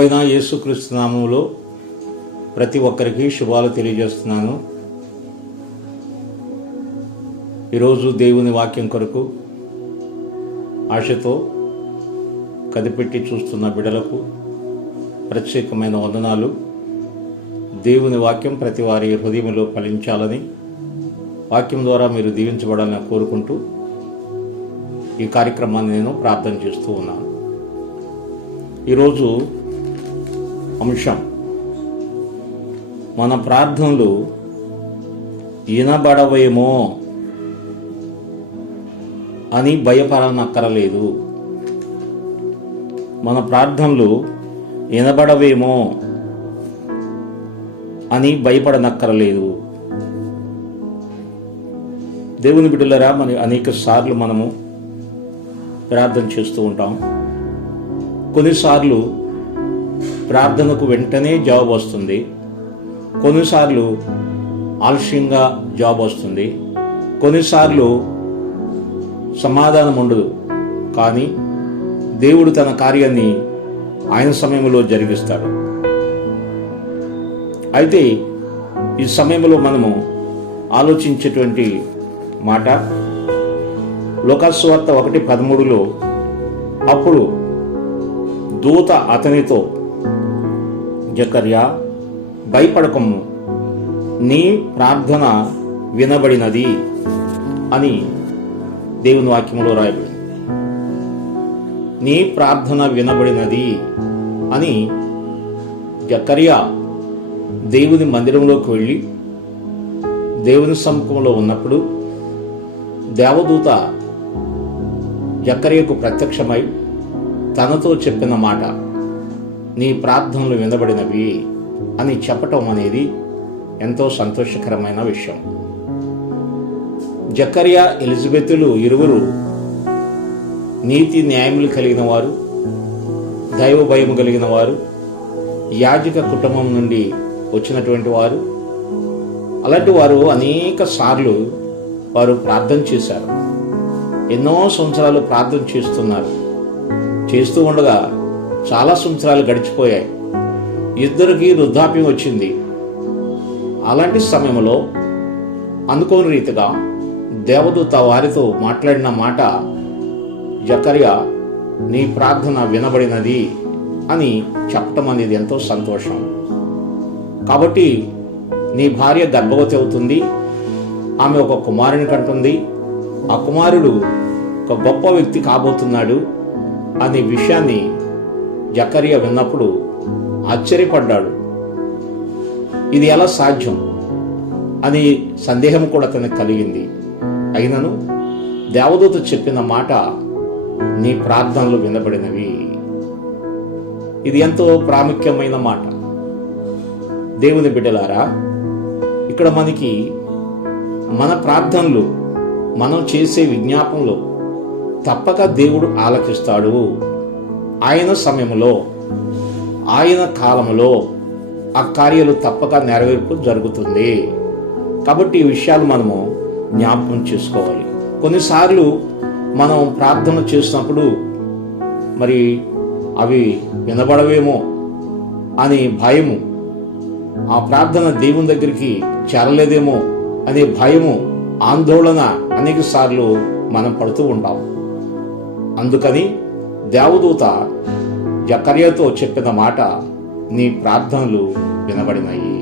ప్రభువైన యేసుక్రీస్తు నామములో ప్రతి ఒక్కరికి శుభాలు తెలియజేస్తున్నాను. ఈరోజు దేవుని వాక్యం కొరకు ఆశతో కదిపెట్టి చూస్తున్న బిడలకు ప్రత్యేకమైన వందనాలు. దేవుని వాక్యం ప్రతి వారి హృదయంలో ఫలించాలని, వాక్యం ద్వారా మీరు దీవించబడాలని కోరుకుంటూ ఈ కార్యక్రమాన్ని నేను ప్రార్థన చేస్తూ ఉన్నాను. ఈరోజు అంశం, మన ప్రార్థనలు వినబడవేమో అని భయపడనక్కరలేదు. మన ప్రార్థనలు వినబడవేమో అని భయపడనక్కరలేదు. దేవుని బిడ్డలారా, మరి అనేక సార్లు మనము ప్రార్థన చేస్తూ ఉంటాం. కొన్నిసార్లు ప్రార్థనకు వెంటనే జవాబు వస్తుంది, కొన్నిసార్లు ఆలస్యంగా జవాబు వస్తుంది, కొన్నిసార్లు సమాధానం ఉండదు. కానీ దేవుడు తన కార్యాన్ని ఆయన సమయంలో జరిగిస్తాడు. అయితే ఈ సమయంలో మనము ఆలోచించేటువంటి మాట లోకాసువార్త 1:13 అప్పుడు దూత అతనితో, జకర్యా, భయపడకము, నీ ప్రార్థన వినబడినది అని దేవుని వాక్యంలో రాయబడింది. నీ ప్రార్థన వినబడినది అని జకర్యా దేవుని మందిరంలోకి వెళ్ళి దేవుని సముఖంలో ఉన్నప్పుడు దేవదూత జకర్యాకు ప్రత్యక్షమై తనతో చెప్పిన మాట, నీ ప్రార్థనలు వినబడినవి అని చెప్పటం అనేది ఎంతో సంతోషకరమైన విషయం. జకర్యా, ఎలిజబెతులు ఇరువురు నీతి న్యాయములు కలిగిన వారు, దైవ భయము కలిగిన వారు, యాజక కుటుంబం నుండి వచ్చినటువంటి వారు. అలాంటి వారు అనేక సార్లు వారు ప్రార్థన చేశారు. ఎన్నో సంవత్సరాలు ప్రార్థన చేస్తూ ఉండగా చాలా సంవత్సరాలు గడిచిపోయాయి. ఇద్దరికి వృద్ధాప్యం వచ్చింది. అలాంటి సమయంలో అనుకోని రీతిగా దేవదూత వారితో మాట్లాడిన మాట, జకర్యా, నీ ప్రార్థన వినబడినది అని చెప్పటం అనేది ఎంతో సంతోషం. కాబట్టి నీ భార్య గర్భవతి అవుతుంది, ఆమె ఒక కుమారుని కంటుంది, ఆ కుమారుడు ఒక గొప్ప వ్యక్తి కాబోతున్నాడు అనే విషయాన్ని జకర్యా విన్నప్పుడు ఆశ్చర్యపడ్డాడు. ఇది ఎలా సాధ్యం అని సందేహం కూడా అతనికి కలిగింది. అయినను దేవదూత చెప్పిన మాట, నీ ప్రార్థనలు వినబడినవి. ఇది ఎంతో ప్రాముఖ్యమైన మాట. దేవుని బిడ్డలారా, ఇక్కడ మనకి మన ప్రార్థనలు, మనం చేసే విజ్ఞాపనలు తప్పక దేవుడు ఆలకిస్తాడు. ఆయన సమయంలో, ఆయన కాలంలో ఆ కార్యాలు తప్పక నెరవేర్పు జరుగుతుంది. కాబట్టి ఈ విషయాలు మనము జ్ఞాపకం చేసుకోవాలి. కొన్నిసార్లు మనం ప్రార్థన చేసినప్పుడు మరి అవి వినబడవేమో అనే భయము, ఆ ప్రార్థన దేవుని దగ్గరికి చేరలేదేమో అనే భయము, ఆందోళన అనేక సార్లు మనం పడుతూ ఉంటాం. అందుకని దేవదూత జకర్యాతో చెప్పిన మాట, నీ ప్రార్థనలు వినబడినాయి.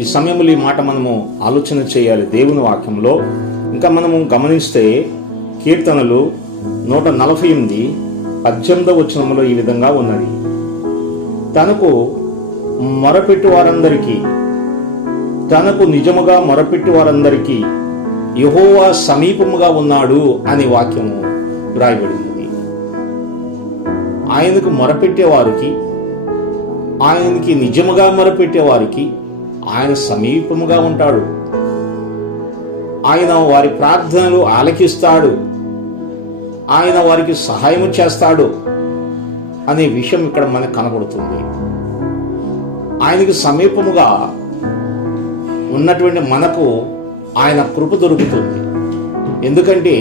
ఈ సమయంలో ఈ మాట మనము ఆలోచన చేయాలి దేవుని వాక్యంలో. ఇంకా మనము గమనిస్తే కీర్తనలు 148:18 వచనంలో ఈ విధంగా ఉన్నది, తనకు మొరపెట్టు వారందరికీ, తనకు నిజముగా మొరపెట్టు వారందరికీ యెహోవా సమీపముగా ఉన్నాడు అనే వాక్యము వ్రాయబడినది. ఆయనకు మొరపెట్టే వారికి, ఆయనకి నిజముగా మొరపెట్టే వారికి ఆయన సమీపముగా ఉంటాడు. ఆయన వారి ప్రార్థనలు ఆలకిస్తాడు, ఆయన వారికి సహాయం చేస్తాడు అనే విషయం ఇక్కడ మనకు కనబడుతుంది. ఆయనకి సమీపముగా ఉన్నటువంటి మనకు ఆయన కృప దొరుకుతుంది. ఎందుకంటే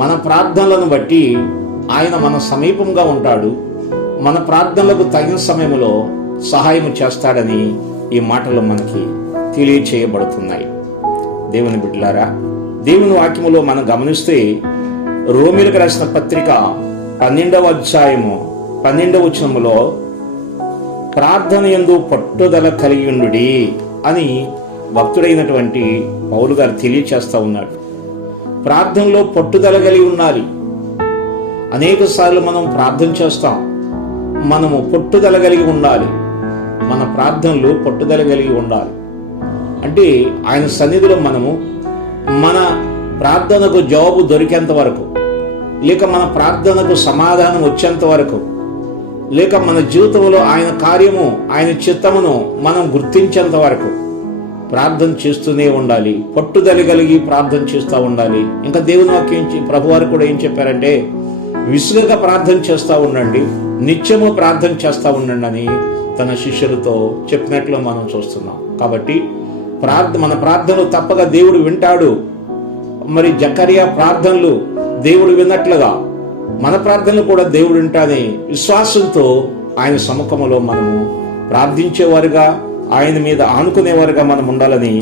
మన ప్రార్థనలను బట్టి ఆయన మన సమీపంగా ఉంటాడు, మన ప్రార్థనలకు తగిన సమయంలో సహాయం చేస్తాడని ఈ మాటలు మనకి తెలియచేయబడుతున్నాయి. దేవుని బిడ్డలారా, దేవుని వాక్యములో మనం గమనిస్తే రోమీయులకు రాసిన పత్రిక 12వ అధ్యాయము 12వ వచనములో ప్రార్థన యందు పట్టుదల కలిగి ఉండుడి అని భక్తుడైనటువంటి పౌలు గారు తెలియచేస్తా ఉన్నాడు. ప్రార్థనలో పట్టుదల కలిగి ఉండాలి. అనేక సార్లు మనం ప్రార్థన చేస్తాం, మనము పట్టుదల కలిగి ఉండాలి. మన ప్రార్థనలు పట్టుదల కలిగి ఉండాలి. అంటే ఆయన సన్నిధిలో మనము మన ప్రార్థనకు జవాబు దొరికేంత వరకు, లేక మన ప్రార్థనకు సమాధానం వచ్చేంత వరకు, లేక మన జీవితంలో ఆయన కార్యము, ఆయన చిత్తమును మనం గుర్తించేంత వరకు ప్రార్థన చేస్తూనే ఉండాలి. పట్టుదల కలిగి ప్రార్థన చేస్తూ ఉండాలి. ఇంకా దేవుని వాక్యం ప్రభువారు కూడా ఏం చెప్పారంటే, విసుగక ప్రార్థన చేస్తూ ఉండండి, నిత్యము ప్రార్థన చేస్తూ ఉండండి అని తన శిష్యులతో చెప్పినట్లు మనం చూస్తున్నాం. కాబట్టి మన ప్రార్థనలు తప్పక దేవుడు వింటాడు. మరి జకరియా ప్రార్థనలు దేవుడు విన్నట్లుగా మన ప్రార్థనలు కూడా దేవుడు వింటానే విశ్వాసంతో ఆయన సముఖంలో మనము ప్రార్థించేవారుగా, ఆయన మీద ఆనుకునేవారుగా మనం ఉండాలని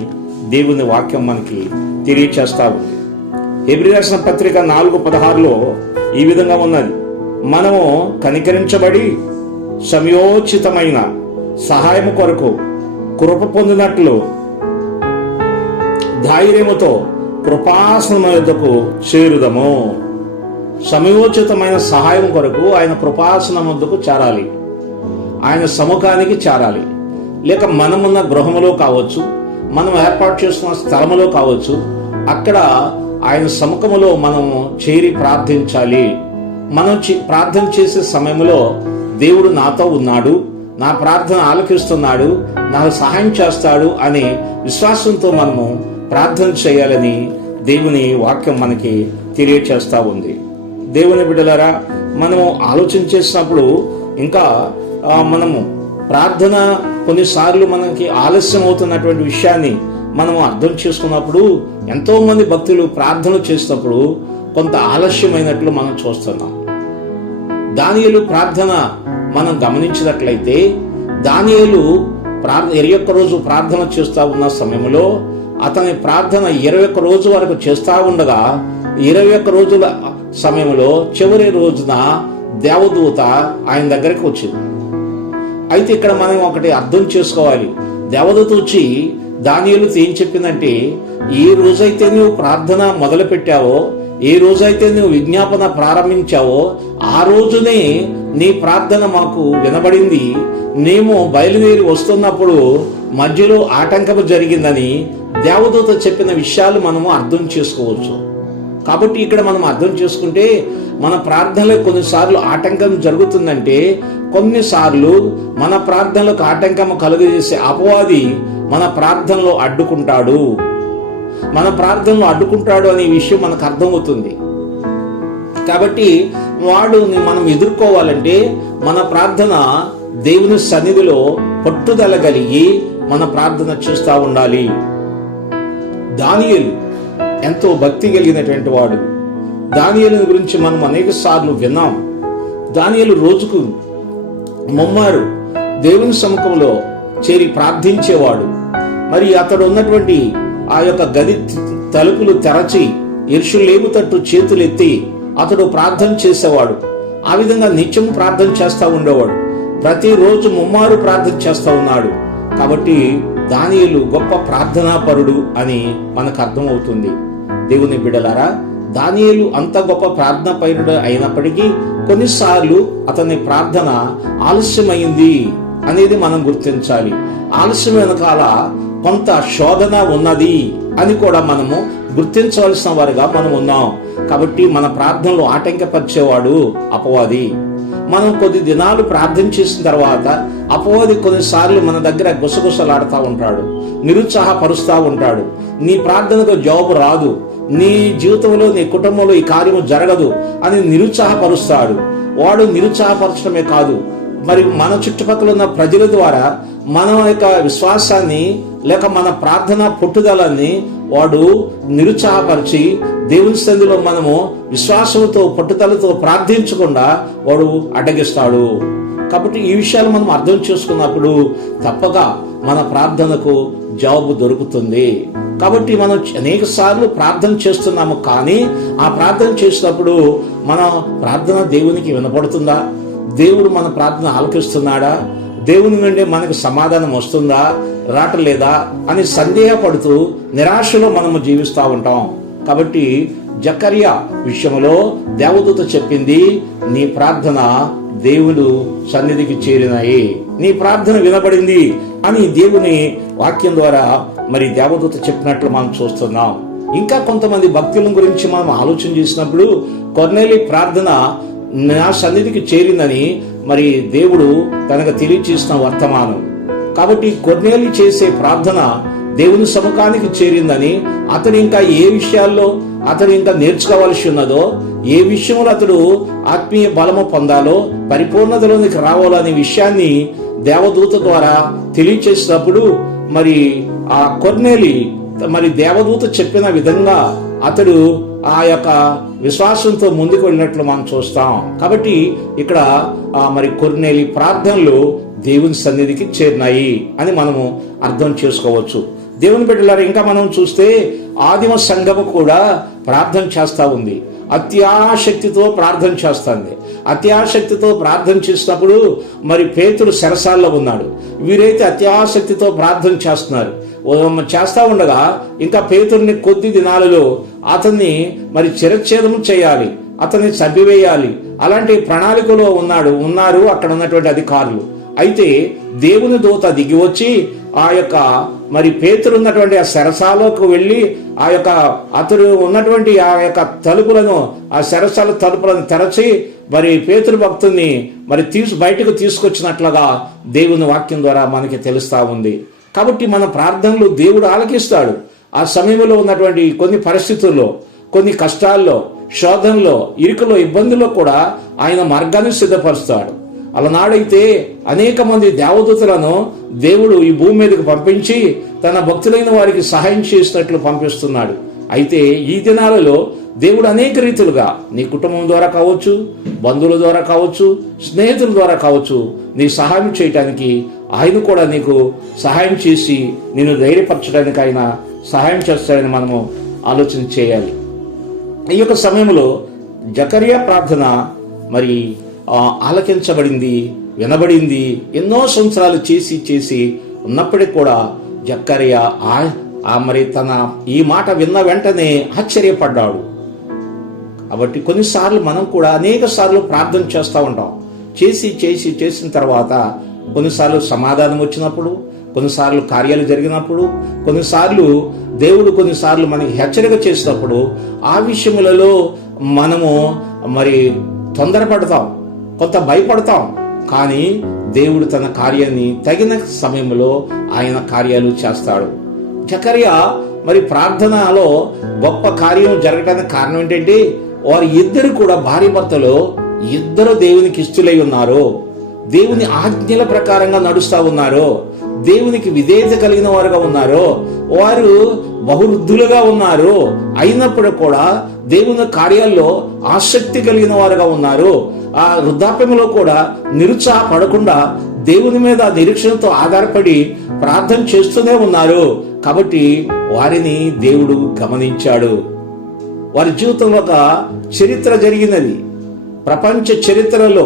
దేవుని వాక్యం మనకి తెలియచేస్తా ఉంది. హెబ్రీ రాసిన పత్రిక 4:16లో ఈ విధంగా ఉన్నది, మనము కనికరించబడి సమయోచితమైన సహాయం కొరకు కృప పొందినట్లు ధైర్యముతో కృపాసనం యొద్దకు చేరుదము. సమయోచితమైన సహాయం కొరకు ఆయన కృపాసనం వద్దకు చేరాలి, ఆయన సముఖానికి చేరాలి. లేక మనమున్న గృహములో కావచ్చు, మనం ఏర్పాటు చేస్తున్న స్థలములో కావచ్చు, అక్కడ ఆయన సముఖములో మనము చేరి ప్రార్థించాలి. మనం ప్రార్థన చేసే సమయంలో దేవుడు నాతో ఉన్నాడు, నా ప్రార్థన ఆలకిస్తున్నాడు, నాకు సహాయం చేస్తాడు అనే విశ్వాసంతో మనము ప్రార్థన చేయాలని దేవుని వాక్యం మనకి తెలియచేస్తా ఉంది. దేవుని బిడ్డలారా, మనము ఆలోచన చేసినప్పుడు ఇంకా మనము ప్రార్థన కొన్నిసార్లు మనకి ఆలస్యం అవుతున్నటువంటి విషయాన్ని మనము అర్థం చేసుకున్నప్పుడు, ఎంతో మంది భక్తులు ప్రార్థన చేసినప్పుడు కొంత ఆలస్యమైనట్లు మనం చూస్తున్నాం. దానియేలు ప్రార్థన మనం గమనించినట్లయితే, దానియేలు 21 రోజు ప్రార్థన చేస్తూ ఉన్న సమయంలో అతని ప్రార్థన 21 రోజు వరకు చేస్తూ ఉండగా 21 రోజుల సమయంలో చివరి రోజున దేవదూత ఆయన దగ్గరికి వచ్చింది. అయితే ఇక్కడ మనం ఒకటి అర్థం చేసుకోవాలి. దేవదూత వచ్చి దానియేలుతో ఏం చెప్పిందంటే, ఏ రోజైతే నువ్వు ప్రార్థన మొదలు పెట్టావో, ఏ రోజైతే నువ్వు విజ్ఞాపన ప్రారంభించావో ఆ రోజునే నీ ప్రార్థన మాకు వినబడింది. మేము బయలుదేరి వస్తున్నప్పుడు మధ్యలో ఆటంకము జరిగిందని దేవదూత చెప్పిన విషయాలు మనము అర్థం చేసుకోవచ్చు. కాబట్టి ఇక్కడ మనం అర్థం చేసుకుంటే, మన ప్రార్థనలో కొన్నిసార్లు ఆటంకం జరుగుతుందంటే, కొన్నిసార్లు మన ప్రార్థనలకు ఆటంకం కలుగజేసే అపవాది మన ప్రార్థనలో అడ్డుకుంటాడు. మన ప్రార్థనలో అడ్డుకుంటాడు అనే విషయం మనకు అర్థమవుతుంది. కాబట్టి మనం ఎదుర్కోవాలంటే మన ప్రార్థన దేవుని సన్నిధిలో పట్టుదల కలిగి మన ప్రార్థన చేస్తూ ఉండాలి. దానియేలు ఎంతో భక్తి కలిగినటువంటి వాడు. దానియేలు గురించి మనం అనేక సార్లు విన్నాం. దానియేలు రోజుకు ముమ్మారు దేవుని సముఖంలో చేరి ప్రార్థించేవాడు. మరి అతడు ఉన్నటువంటి ఆ యొక్క గది తలుపులు తెరచి యెరూషలేము తట్టు చేతులెత్తి అతడు ప్రార్థన చేసేవాడు. ఆ విధంగా నిత్యం ప్రార్థన చేస్తూ ఉండేవాడు. ప్రతిరోజు ముమ్మారు ప్రార్థన చేస్తూ ఉన్నాడు. కాబట్టి దానియేలు గొప్ప ప్రార్థనాపరుడు అని మనకు అర్థమవుతుంది. దేవుని బిడ్డలారా, దానియేలు అంత గొప్ప ప్రార్థనాపరుడు అయినప్పటికీ కొన్నిసార్లు అతని ప్రార్థన ఆలస్యమైంది అనేది మనం గుర్తించాలి. ఆలస్యం వెనకాల కొంత శోధన ఉన్నది అని కూడా మనము గుర్తించవలసిన వారుగా మనం ఉన్నాం. కాబట్టి మన ప్రార్థనలు ఆటంకపరిచేవాడు అపవాది. మనం కొద్ది దినాలు ప్రార్థన చేసిన తర్వాత అపవాది కొన్నిసార్లు మన దగ్గర గుసగుసలాడుతూ ఉంటాడు, నిరుత్సాహపరుస్తూ ఉంటాడు. నీ ప్రార్థనకు జవాబు రాదు, నీ జీవితంలో నీ కుటుంబంలో ఈ కార్యము జరగదు అని నిరుత్సాహపరుస్తాడు. వాడు నిరుత్సాహపరచడమే కాదు, మరి మన చుట్టుపక్కల ఉన్న ప్రజల ద్వారా మన యొక్క విశ్వాసాన్ని లేక మన ప్రార్థన పట్టుదలని వాడు నిరుత్సాహపరిచి దేవుని సన్నిధిలో మనము విశ్వాసంతో పట్టుదలతో ప్రార్థించకుండా వాడు అడ్డగిస్తాడు. కాబట్టి ఈ విషయాలు మనం అర్థం చేసుకున్నప్పుడు తప్పక మన ప్రార్థనకు జవాబు దొరుకుతుంది. కాబట్టి మనం అనేక సార్లు ప్రార్థన చేస్తున్నాము, కానీ ఆ ప్రార్థన చేసినప్పుడు మన ప్రార్థన దేవునికి వినపడుతుందా? దేవుడు మన ప్రార్థన ఆలకిస్తున్నాడా? దేవుని నుండి మనకు సమాధానం వస్తుందా రావట్లేదా అని సందేహపడుతూ నిరాశలో మనము జీవిస్తూ ఉంటాం. కాబట్టి జకర్యా విషయంలో దేవదూత చెప్పింది, నీ ప్రార్థన దేవుడు సన్నిధికి చేరినాయి, నీ ప్రార్థన వినబడింది అని దేవుని వాక్యం ద్వారా మరి దేవదూత చెప్పినట్లు మనం చూస్తున్నాం. ఇంకా కొంతమంది భక్తుల గురించి మనం ఆలోచన చేసినప్పుడు కొర్నేలి ప్రార్థన నా సన్నిధికి చేరిందని మరి దేవుడు తనకు తెలియచేసిన వర్తమానం. కాబట్టి కొర్నేలి చేసే ప్రార్థన దేవుని సముఖానికి చేరిందని, అతడు ఇంకా ఏ విషయాల్లో అతడు ఇంకా నేర్చుకోవాల్సి ఉన్నదో, ఏ విషయంలో అతడు ఆత్మీయ బలము పొందాలో, పరిపూర్ణతలోనికి రావాలనే విషయాన్ని దేవదూత ద్వారా తెలియచేసినప్పుడు మరి ఆ కొర్నేలి మరి దేవదూత చెప్పిన విధంగా అతడు ఆ యొక్క విశ్వాసంతో ముందుకు వెళ్ళినట్లు మనం చూస్తాం. కాబట్టి ఇక్కడ మరి కొర్నేలి ప్రార్థనలు దేవుని సన్నిధికి చేరినాయి అని మనము అర్థం చేసుకోవచ్చు. దేవుని బిడ్డలారా, ఇంకా మనం చూస్తే ఆదిమ సంఘము కూడా ప్రార్థన చేస్తా ఉంది, అత్యాశక్తితో ప్రార్థన చేస్తుంది. అత్యాశక్తితో ప్రార్థన చేసినప్పుడు మరి పేతురు చెరసాల్లో ఉన్నాడు. వీరైతే అత్యాశక్తితో ప్రార్థన చేస్తున్నారు. చేస్తా ఉండగా ఇంకా పేతురుని కొద్ది దినాలలో అతన్ని మరి చిరచ్ఛేదం చేయాలి, అతన్ని చంపివేయాలి, అలాంటి ప్రణాళికలో ఉన్నారు అక్కడ ఉన్నటువంటి అధికారులు. అయితే దేవుని దూత దిగి వచ్చి ఆ యొక్క మరి పేతురు ఉన్నటువంటి ఆ చెరసాలకు వెళ్ళి ఆ యొక్క అతడు ఉన్నటువంటి ఆ యొక్క తలుపులను, ఆ చెరసాల తలుపులను తెరచి మరి పేతురు భక్తుని మరి బయటకు తీసుకొచ్చినట్లుగా దేవుని వాక్యం ద్వారా మనకి తెలుస్తా ఉంది. కాబట్టి మన ప్రార్థనలు దేవుడు ఆలకిస్తాడు. ఆ సమయంలో ఉన్నటువంటి కొన్ని పరిస్థితుల్లో, కొన్ని కష్టాల్లో, శోధనలో, ఇరుకులో, ఇబ్బందుల్లో కూడా ఆయన మార్గాన్ని సిద్ధపరుస్తాడు. అలనాడైతే అనేక మంది దేవదూతలను దేవుడు ఈ భూమి మీదకి పంపించి తన భక్తులైన వారికి సహాయం చేసినట్లు పంపిస్తున్నాడు. అయితే ఈ దినాలలో దేవుడు అనేక రీతులుగా నీ కుటుంబం ద్వారా కావచ్చు, బంధువుల ద్వారా కావచ్చు, స్నేహితుల ద్వారా కావచ్చు, నీ సహాయం చేయటానికి ఆయన కూడా నీకు సహాయం చేసి నిన్ను ధైర్యపరచడానికి ఆయన సహాయం చేస్తాడని మనము ఆలోచన చేయాలి. ఈ యొక్క సమయంలో జకర్యా ప్రార్థన మరి ఆలకించబడింది, వినబడింది. ఎన్నో సంవత్సరాలు చేసి ఉన్నప్పటికీ కూడా జకర్యా మరి తన ఈ మాట విన్న వెంటనే ఆశ్చర్యపడ్డాడు. కాబట్టి కొన్నిసార్లు మనం కూడా అనేక సార్లు ప్రార్థన చేస్తూ ఉంటాం. చేసిన తర్వాత కొన్నిసార్లు సమాధానం వచ్చినప్పుడు, కొన్నిసార్లు కార్యాలు జరిగినప్పుడు, కొన్నిసార్లు దేవుడు కొన్నిసార్లు మనకి హెచ్చరిక చేసినప్పుడు ఆ విషయములలో మనము మరి తొందరపడతాం, కొంత భయపడతాం. కానీ దేవుడు తన కార్యాన్ని తగిన సమయంలో ఆయన కార్యాలు చేస్తాడు. జకర్యా మరి ప్రార్థనలో గొప్ప కార్యం జరగడానికి కారణం ఏంటంటే వారు ఇద్దరు కూడా భార్య భర్తలో ఇద్దరు దేవునికి ఇష్టలై ఉన్నారు, దేవుని ఆజ్ఞల ప్రకారంగా నడుస్తూ ఉన్నారు, దేవునికి విధేయత కలిగిన వారుగా ఉన్నారు, వారు బహువృద్ధులుగా ఉన్నారు. అయినప్పుడు కూడా దేవుని కార్యాల్లో ఆసక్తి కలిగిన వారుగా ఉన్నారు. ఆ వృద్ధాప్యంలో కూడా నిరుత్సాహపడకుండా దేవుని మీద నిరీక్షణతో ఆధారపడి ప్రార్థన చేస్తూనే ఉన్నారు. కాబట్టి వారిని దేవుడు గమనించాడు. వారి జీవితంలో ఒక చరిత్ర జరిగినది. ప్రపంచ చరిత్రలో,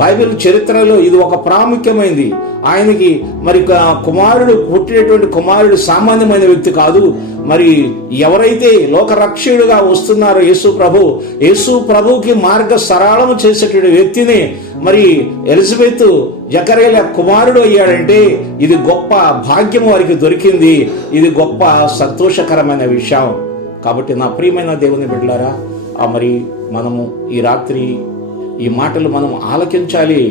బైబిల్ చరిత్రలో ఇది ఒక ప్రాముఖ్యమైనది. ఆయనకి మరి కుమారుడు పుట్టినటువంటి కుమారుడు సామాన్యమైన వ్యక్తి కాదు. మరి ఎవరైతే లోకరక్షకుడుగా వస్తున్నారో యేసు ప్రభుకి మార్గ సరళము చేసేటువంటి వ్యక్తిని మరి ఎలిజబెత్ జకర్యా కుమారుడు అయ్యాడంటే ఇది గొప్ప భాగ్యం వారికి దొరికింది. ఇది గొప్ప సంతోషకరమైన విషయం. కాబట్టి నా ప్రియమైన దేవుని బిడ్డలారా, మరి మనము ఈ రాత్రి ఈ మాటలు మనం ఆలకించాలి.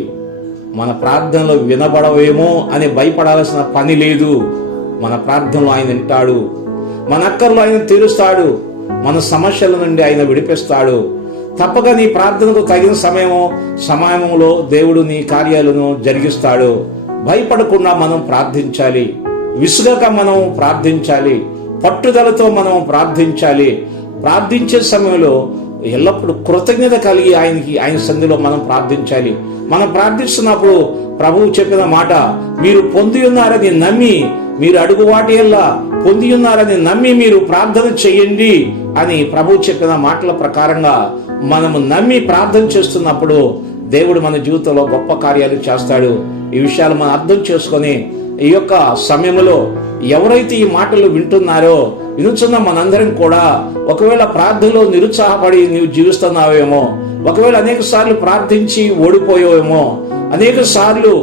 మన ప్రార్థనలు వినబడవేమో అని భయపడాల్సిన పని లేదు. మన ప్రార్థనలు ఆయన వింటాడు, మన అక్కర్లు ఆయన తీరుస్తాడు, మన సమస్యల నుండి ఆయన విడిపిస్తాడు. తప్పక నీ ప్రార్థనకు తగిన సమయంలో దేవుడు నీ కార్యాలను జరిగిస్తాడు. భయపడకుండా మనం ప్రార్థించాలి, విసుగక మనం ప్రార్థించాలి, పట్టుదలతో మనం ప్రార్థించాలి. ప్రార్థించే సమయంలో ఎల్లప్పుడూ కృతజ్ఞత కలిగి ఆయన సన్నిధిలో మనం ప్రార్థించాలి. మనం ప్రార్థిస్తున్నప్పుడు ప్రభువు చెప్పిన మాట, మీరు పొంది ఉన్నారని నమ్మి, మీరు అడుగు వాటిల్లా పొంది ఉన్నారని నమ్మి మీరు ప్రార్థన చేయండి అని ప్రభువు చెప్పిన మాటల ప్రకారంగా మనము నమ్మి ప్రార్థన చేస్తున్నప్పుడు దేవుడు మన జీవితంలో గొప్ప కార్యాలు చేస్తాడు. ఈ విషయాలు మనం అర్థం చేసుకొని ఈ యొక్క సమయంలో ఎవరైతే ఈ మాటలు వింటున్నారో, వినుచున్న మనందరం కూడా ఒకవేళ ప్రార్థనలో నిరుత్సాహపడి నీవు జీవిస్తున్నావేమో, ఒకవేళ అనేక సార్లు ప్రార్థించి ఓడిపోయావేమో, అనేక సార్లు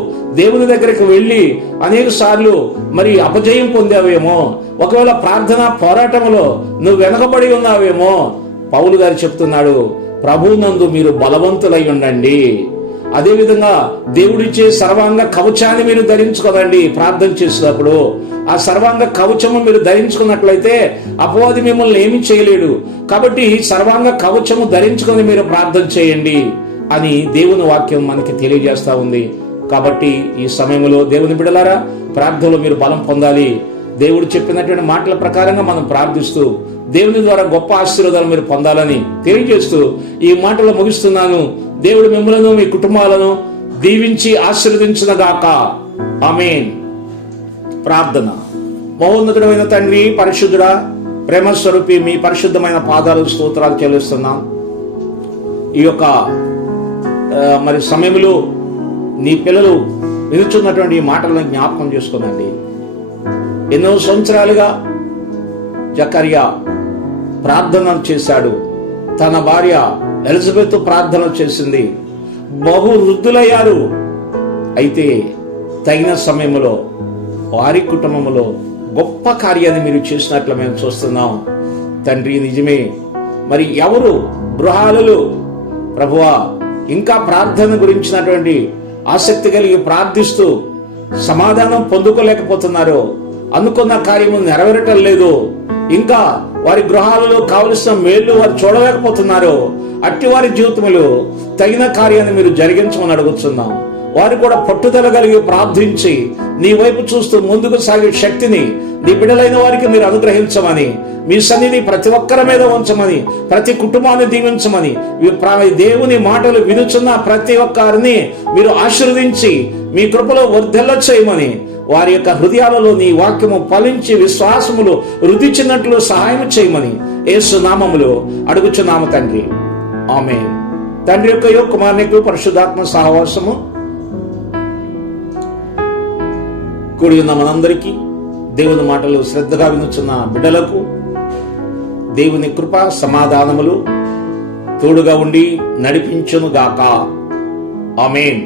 దేవుని దగ్గరికి వెళ్ళి అనేక సార్లు మరి అపజయం పొందావేమో, ఒకవేళ ప్రార్థన పోరాటంలో నువ్వు వెనకబడి ఉన్నావేమో, పౌలు గారు చెప్తున్నాడు, ప్రభువునందు మీరు బలవంతులై ఉండండి. అదేవిధంగా దేవుడిచ్చే సర్వాంగ కవచాన్ని మీరు ధరించుకోదండి. ప్రార్థన చేసేటప్పుడు ఆ సర్వాంగ కవచము మీరు ధరించుకున్నట్లయితే అపవాది మిమ్మల్ని ఏమీ చేయలేడు. కాబట్టి సర్వాంగ కవచము ధరించుకొని మీరు ప్రార్థన చేయండి అని దేవుని వాక్యం మనకి తెలియజేస్తా ఉంది. కాబట్టి ఈ సమయంలో దేవుని బిడ్డలారా, ప్రార్థనలో మీరు బలం పొందాలి. దేవుడు చెప్పినటువంటి మాటల ప్రకారంగా మనం ప్రార్థిస్తూ దేవుని ద్వారా గొప్ప ఆశీర్వాదాలు మీరు పొందాలని తెలియజేస్తూ ఈ మాటలు ముగిస్తున్నాను. దేవుడు మిమ్మలను మీ కుటుంబాలను దీవించి ఆశీర్వదించునగాక. ఆమేన్. ప్రార్థన. మహోన్నతుడైన తండ్రి, పరిశుద్ధుడా, ప్రేమ స్వరూపి, మీ పరిశుద్ధమైన పాదాలు స్తోత్రాలు చెల్లిస్తున్నాం. ఈ యొక్క మరి సమయంలో నీ పిల్లలు వినుచున్నటువంటి ఈ మాటలను జ్ఞాపకం చేసుకోనండి. ఎన్నో సంవత్సరాలుగా జకర్యా ప్రార్థన చేశాడు. తన భార్య ఎలిజబెత్ ప్రార్థన చేసింది. బహు వృద్ధులయ్యారు. అయితే తగిన సమయంలో వారి కుటుంబంలో గొప్ప కార్యాన్ని మీరు చేసినట్లు మేము చూస్తున్నాం తండ్రి. నిజమే. మరి ఎవరు గృహాలలో ప్రభువా ఇంకా ప్రార్థన గురించినటువంటి ఆసక్తి కలిగి ప్రార్థిస్తూ సమాధానం పొందుకోలేకపోతున్నారో, అనుకున్న కార్యము నెరవేరటం లేదు, ఇంకా వారి గృహాలలో కావలసిన మేలు వారు చూడలేకపోతున్నారు, అట్టి వారి జీవితంలో తగిన కార్యాన్ని మీరు జరిగించమని అడుగుతున్నాం. వారు కూడా పట్టుదల కలిగి ప్రార్థించి నీ వైపు చూస్తూ ముందుకు సాగే శక్తిని నీ బిడ్డలైన వారికి మీరు అనుగ్రహించమని, మీ సన్నిధి ప్రతి ఒక్కరి మీద ఉంచమని, ప్రతి కుటుంబాన్ని దీవించమని, దేవుని మాటలు వినుచున్న ప్రతి ఒక్కరిని మీరు ఆశీర్వదించి మీ కృపలో వర్ధిల్ల చేయమని, వారి యొక్క హృదయాలలో నీ వాక్యము ఫలించి విశ్వాసములు వృద్ధిచ్చినట్లు సహాయం చేయమని యేసు నామములో అడుగుచున్నాము తండ్రి. ఆమేన్. తండ్రి యొక్క కుమారునికి పరిశుద్ధాత్మ సహవాసము కూడి ఉన్న మనందరికీ, దేవుని మాటలు శ్రద్ధగా వినుచున్న బిడ్డలకు దేవుని కృప సమాధానములు తోడుగా ఉండి నడిపించును గాక. ఆమేన్.